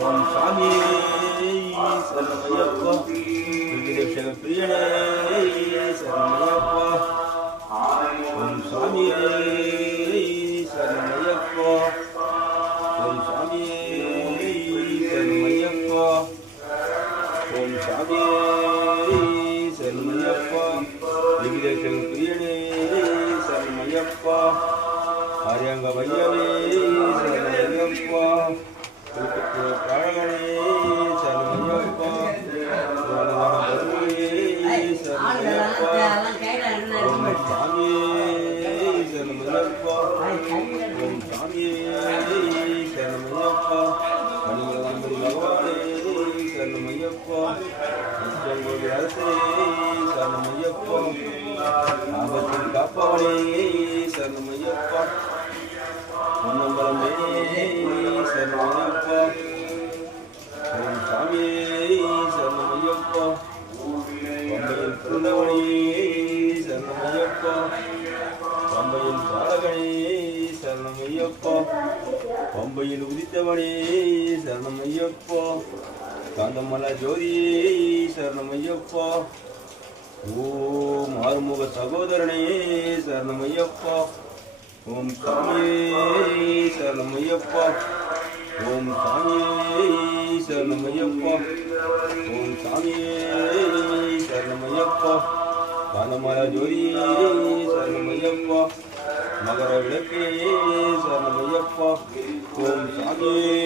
ஓம் சாமி சரணமையப்பா வெங்கடேஷ பிரியனே சரணமையப்பா ஓம் சாமி சரணமையப்பா ஓம் சாமி சரணமையப்பா ஓம் சாமி சரணமையப்பா வெங்கடேஷ பிரியனே சரணமையப்பா ஆரியங்க வையவே சரணமையப்பா காரணனே சரணமையப்பா சரணமையப்பா ஓம் சாமியே சரணமையப்பா ஓம் சாமியே சரணமையப்பா மணிமலகம்பதி பகவானே சரணமையப்பா நிச்சயங்கோடி அரசே சரணமையப்பா ஆபத்தில் காப்பவனே சரணமையப்பா பொன்னம்பலமே சரணமையப்பா ஓம் சாமியே சரணமையப்பா பம்பையில் பிறந்தவனே சரணமையப்பா பம்பையில் பாலகனே சரணமையப்பா பம்பையில் உதித்தவனே சரணமையப்பா காந்தமல ஜோதியே சரணமையப்பா ஓம் ஆறுமுக சகோதரனே சரணமையப்பா ஓம் சாமியே சரணமையப்பா ஓம் சாமியே சரணமையப்பா ஓம் சாமியே சரணமையப்பா காந்தமல ஜோதியே சரணமையப்பா மகர விளக்கே சரணமையப்பா ஓம் சாமியே